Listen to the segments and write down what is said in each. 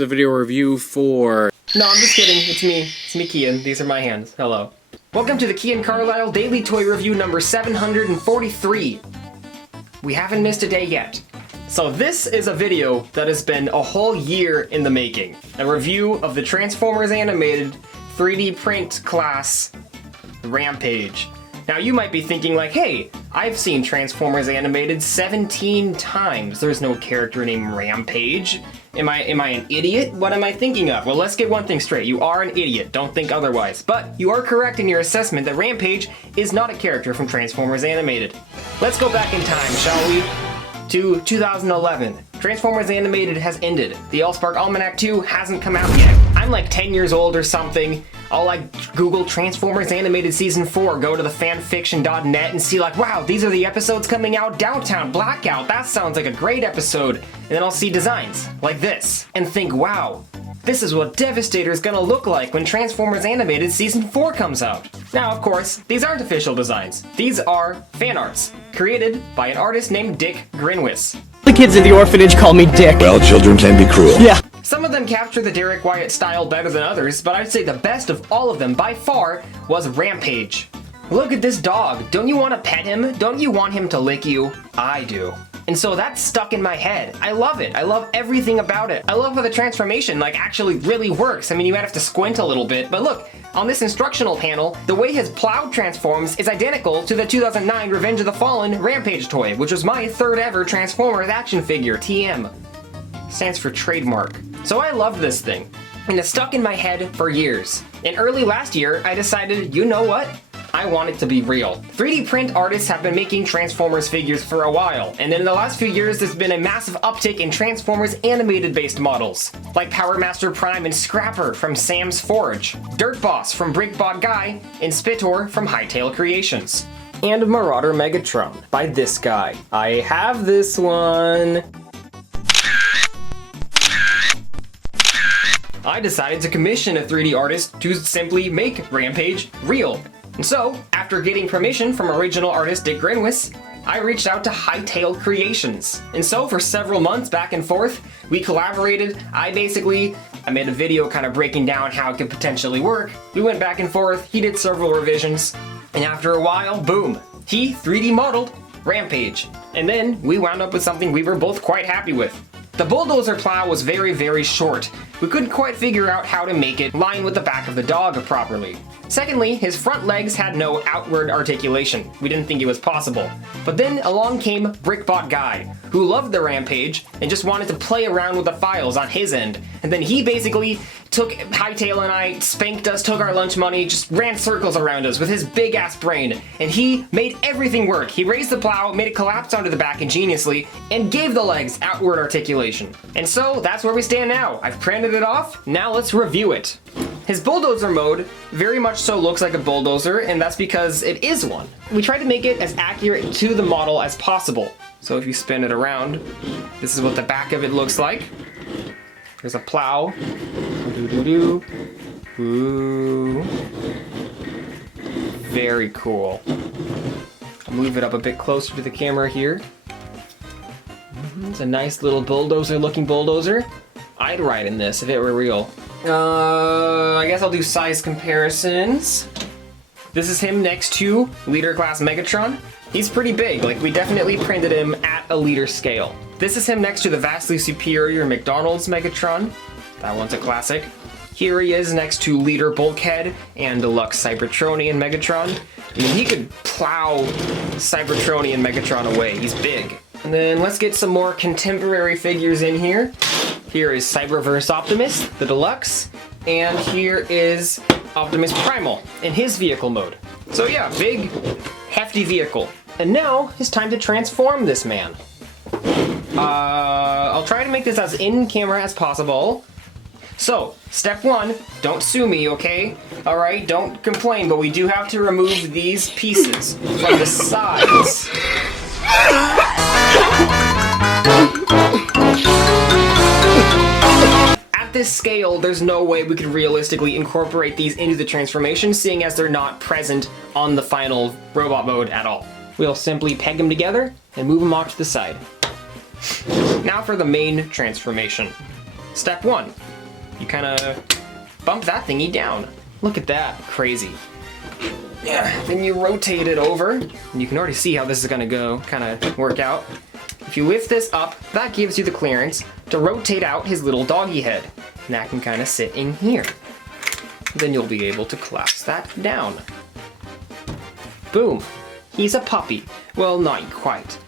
is a video review for... No, I'm just kidding. It's me. It's me, Kian. These are my hands. Hello. Welcome to the Kian Carlisle Daily Toy Review number 743. We haven't missed a day yet. So this is a video that has been a whole year in the making. A review of the Transformers animated 3D print class Rampage. Now you might be thinking like, hey, I've seen Transformers animated 17 times. There's no character named Rampage. Am I an idiot? What am I thinking of? Well, let's get one thing straight. You are an idiot. Don't think otherwise. But you are correct in your assessment that Rampage is not a character from Transformers Animated. Let's go back in time, shall we? To 2011. Transformers Animated has ended. The Allspark Almanac 2 hasn't come out yet. I'm like 10 years old or something. I'll like Google Transformers Animated Season 4, go to the fanfiction.net and see like, wow, these are the episodes coming out. Downtown Blackout, that sounds like a great episode. And then I'll see designs like this and think, wow, this is what Devastator is gonna look like when Transformers Animated Season 4 comes out. Now, of course, these aren't official designs. These are fan arts, created by an artist named Dick Grinwis. The kids at the orphanage call me Dick. Well, children can be cruel. Yeah. Some of them capture the Derek Wyatt style better than others, but I'd say the best of all of them, by far, was Rampage. Look at this dog. Don't you want to pet him? Don't you want him to lick you? I do. And so that's stuck in my head. I love it. I love everything about it. I love how the transformation actually really works. I mean, you might have to squint a little bit, but look, on this instructional panel, the way his plow transforms is identical to the 2009 Revenge of the Fallen Rampage toy, which was my third ever Transformers action figure, TM. Stands for trademark. So I loved this thing, and it stuck in my head for years. And early last year, I decided, you know what? I want it to be real. 3D print artists have been making Transformers figures for a while, and in the last few years there's been a massive uptick in Transformers animated based models, like Power Master Prime and Scrapper from Sam's Forge, Dirt Boss from BrickBotGuy, and Spitor from Hightail Creations. And Marauder Megatron by this guy. I have this one. I decided to commission a 3D artist to simply make Rampage real. And so, after getting permission from original artist Dick Grinwis, I reached out to Hightail Creations. And so for several months back and forth, we collaborated. I made a video kind of breaking down how it could potentially work. We went back and forth, he did several revisions, and after a while, boom, he 3D modeled Rampage. And then we wound up with something we were both quite happy with. The bulldozer plow was very, very short. We couldn't quite figure out how to make it line with the back of the dog properly. Secondly, his front legs had no outward articulation. We didn't think it was possible. But then along came BrickBotGuy, who loved the Rampage and just wanted to play around with the files on his end. And then he basically took Hightail and I, spanked us, took our lunch money, just ran circles around us with his big ass brain. And he made everything work. He raised the plow, made it collapse onto the back ingeniously, and gave the legs outward articulation. And so that's where we stand now. I've printed it off, now let's review it. His Bulldozer Mode very much so looks like a bulldozer, and that's because it is one. We tried to make it as accurate to the model as possible. So if you spin it around, this is what the back of it looks like. There's a plow. Doo-doo-doo. Ooh. Very cool. I'll move it up a bit closer to the camera here. It's a nice little bulldozer looking bulldozer. I'd ride in this if it were real. I guess I'll do size comparisons. This is him next to Leader Class Megatron. He's pretty big, we definitely printed him at a liter scale. This is him next to the vastly superior McDonald's Megatron. That one's a classic. Here he is next to Leader Bulkhead and Deluxe Cybertronian Megatron. I mean, he could plow Cybertronian Megatron away, he's big. And then let's get some more contemporary figures in here. Here is Cyberverse Optimus, the Deluxe, and here is Optimus Primal in his vehicle mode. So yeah, big, hefty vehicle. And now it's time to transform this man. I'll try to make this as in camera as possible. So, step one, don't sue me, okay? Alright, don't complain, but we do have to remove these pieces from the sides. At this scale, there's no way we could realistically incorporate these into the transformation, seeing as they're not present on the final robot mode at all. We'll simply peg them together and move them off to the side. Now for the main transformation. Step 1. you kind of bump that thingy down. Look at that, crazy. Yeah, then you rotate it over, and you can already see how this is gonna go, kind of work out. If you lift this up, that gives you the clearance to rotate out his little doggy head. And that can kind of sit in here. Then you'll be able to collapse that down. Boom, he's a puppy. Well, not quite.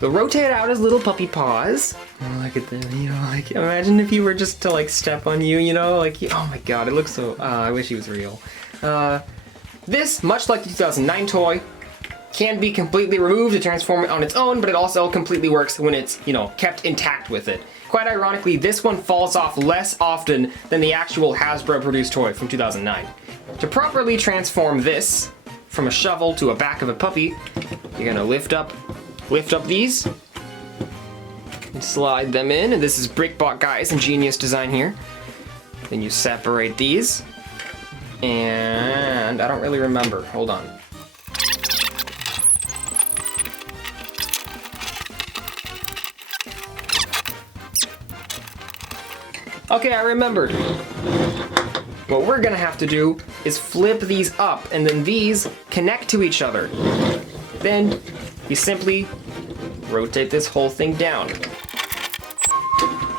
But rotate out his little puppy paws. Oh, look at them, you know, like, imagine if he were just to like step on you, you know, like, oh my god, it looks so, I wish he was real. This, much like the 2009 toy, can be completely removed to transform it on its own, but it also completely works when it's, you know, kept intact with it. Quite ironically, this one falls off less often than the actual Hasbro produced toy from 2009. To properly transform this from a shovel to a back of a puppy, you're gonna lift up these and slide them in, and this is BrickBotGuy's ingenious design here. Then you separate these, and I don't really remember, hold on. Okay, I remembered. What we're gonna have to do is flip these up, and then these connect to each other. Then you simply rotate this whole thing down.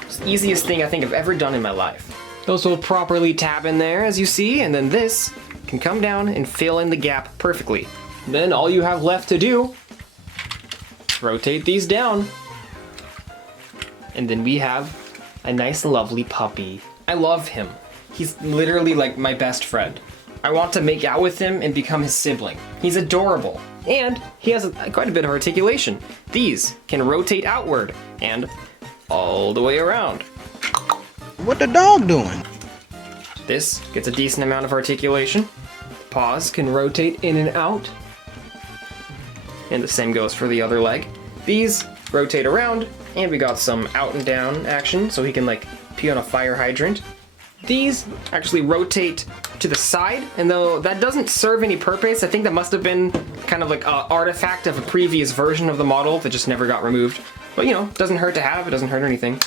It's the easiest thing I think I've ever done in my life. Those will properly tab in there, as you see, and then this can come down and fill in the gap perfectly. Then all you have left to do, rotate these down, and then we have a nice lovely puppy. I love him. He's literally like my best friend. I want to make out with him and become his sibling. He's adorable. And he has quite a bit of articulation. These can rotate outward and all the way around. What the dog doing? This gets a decent amount of articulation. Paws can rotate in and out. And the same goes for the other leg. These rotate around, and we got some out and down action, so he can like pee on a fire hydrant. These actually rotate to the side, and though that doesn't serve any purpose, I think that must have been kind of like an artifact of a previous version of the model that just never got removed. But you know, doesn't hurt to have, it doesn't hurt anything.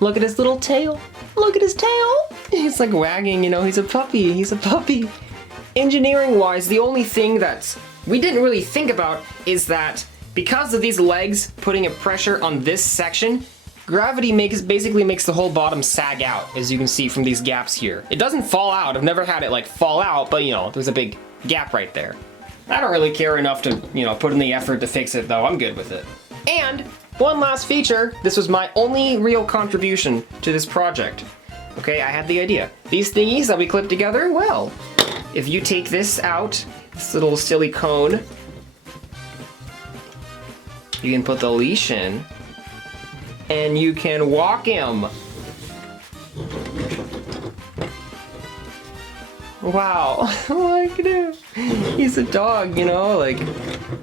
Look at his little tail. Look at his tail. He's like wagging, you know, he's a puppy, he's a puppy. Engineering wise, the only thing that we didn't really think about is that because of these legs putting a pressure on this section, gravity basically makes the whole bottom sag out, as you can see from these gaps here. It doesn't fall out, I've never had it like fall out, but you know, there's a big gap right there. I don't really care enough to, you know, put in the effort to fix it though, I'm good with it. And one last feature, this was my only real contribution to this project. Okay, I had the idea. These thingies that we clip together, well, if you take this out, this little silly cone, you can put the leash in, and you can walk him. Wow, look at him. He's a dog, you know, like,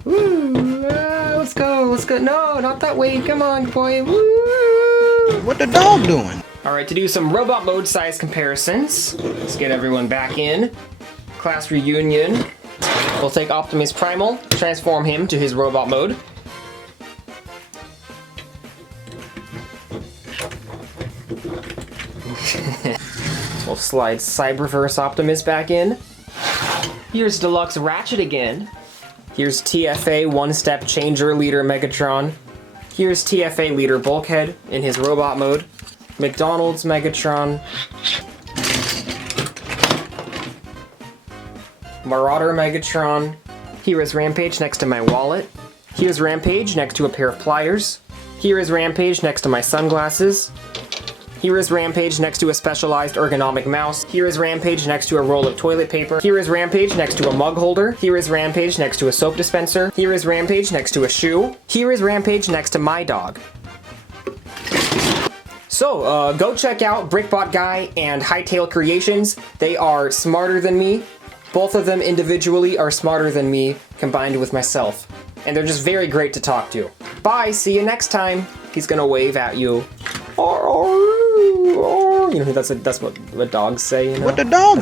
woo, let's go, no, not that way, come on, boy, woo. What the dog doing? All right, to do some robot mode size comparisons, let's get everyone back in. Class reunion. We'll take Optimus Primal, transform him to his robot mode. We'll slide Cyberverse Optimus back in. Here's Deluxe Ratchet again. Here's TFA One-Step Changer Leader Megatron. Here's TFA Leader Bulkhead in his robot mode. McDonald's Megatron. Marauder Megatron. Here is Rampage next to my wallet. Here's Rampage next to a pair of pliers. Here is Rampage next to my sunglasses. Here is Rampage next to a specialized ergonomic mouse. Here is Rampage next to a roll of toilet paper. Here is Rampage next to a mug holder. Here is Rampage next to a soap dispenser. Here is Rampage next to a shoe. Here is Rampage next to my dog. So, go check out BrickBotGuy and Hightail Creations. They are smarter than me. Both of them individually are smarter than me, combined with myself. And they're just very great to talk to. Bye, see you next time. He's gonna wave at you. You know, that's what dogs say, you know? What the dog